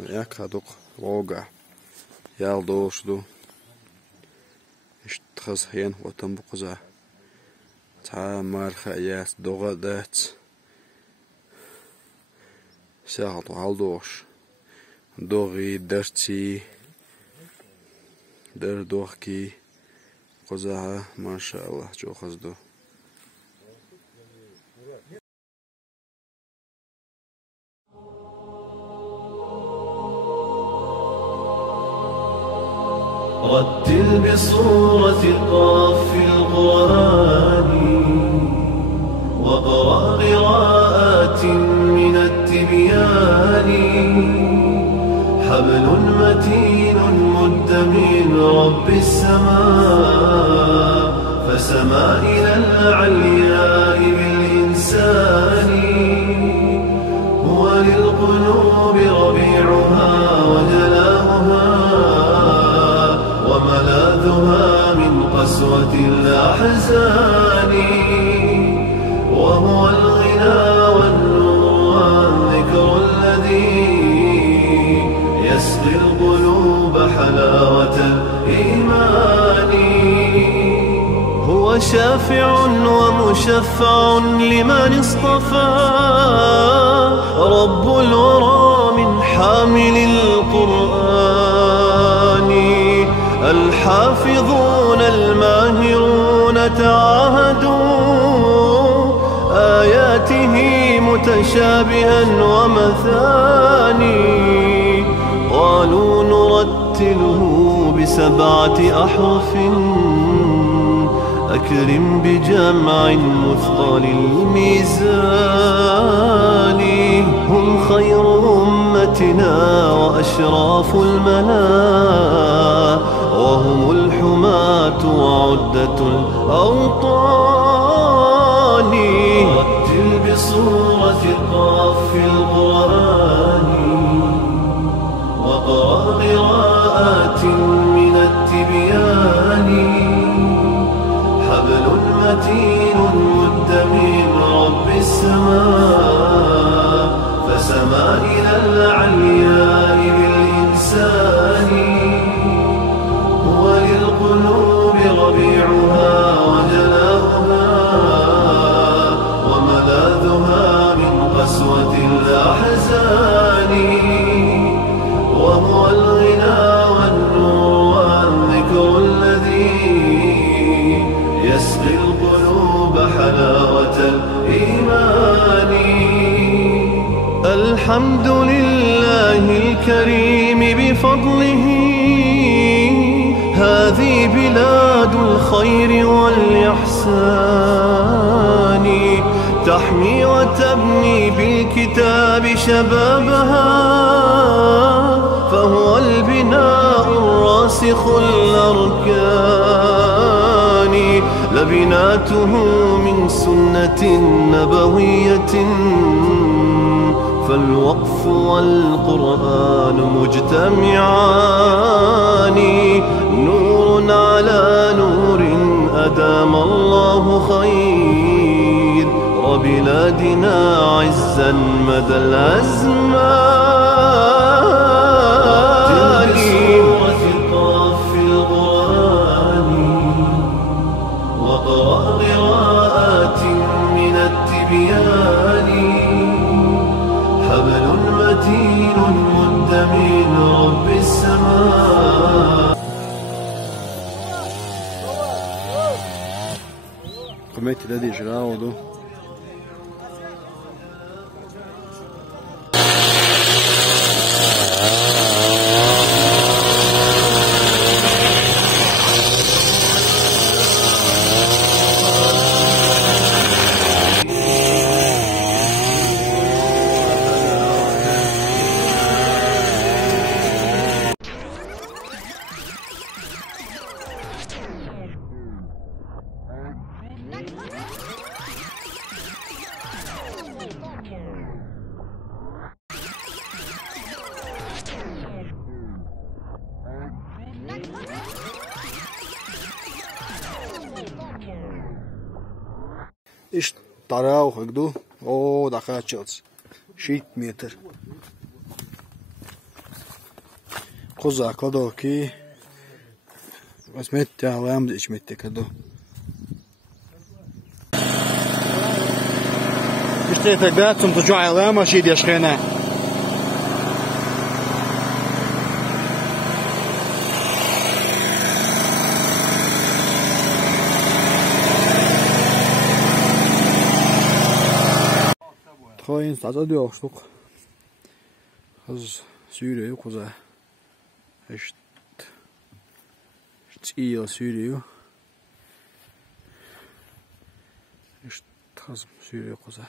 وياك هدوق ووقع يالدوش دو اشتخص هين وتنبقزا تا مال خيات دوغدات ساعد وعالدوش دوغي درتي در دوغكي قزاها ما شاء الله جو خزدو رتل بصورة قاف في القرآن واقرأ قراءات من التبيان حبل متين مد من رب السماء فسما إلى العلياء بالإنسان هو للقلوب ربيعها وجلاؤها وملاذها من قسوة الأحزان وهو الغنى والنور والذكر الذي يسقي القلوب حلاوة الإيمان هو شافع ومشفع لمن اصطفى رب الورى من حامل القرآن الحافظون الماهرون تعاهدوا آياته متشابها ومثاني قالوا نرتله ب7 أحرف أكرم بجمع مثقل الميزان هم خير أمتنا وأشراف الملا وهم الحماة وعدة الأوطان رتل بصورة قاف في القرآن واقرأ قراءات من التبيان حبل متين مد من رب السماء فسما إلى العلياء بالإنسان هو للقلوب ربيعها وجلاؤها وملاذها من قسوة الأحزان وهو الغنى والنور والذكر الذي يسقي القلوب حلاوة الإيمان الحمد لله الكريم بفضله هذه بلاد الخير والإحسان تحمي وتبني بالكتاب شبابها فهو البناء الراسخ الأركان لبناته من سنة نبوية فالوقف والقرآن مجتمعان نور على نور أدام الله خير وبلادنا عزا مدى الأزمان بسورة قاف في القرآن واقرأ قراءات من التبيان حبل متين مد من رب السماء قمت الذي جراوده إيش طراو هكذا أو دقات شوتس شيت متر koza kladovki. Возьмете, але я мдич мете каду. İşte tekrar zum tujayla maşi diyashkhana. Toyin staza diyortuk. Az sürüyor koza. İşte iyi sürüyor. İşte az sürüyor koza.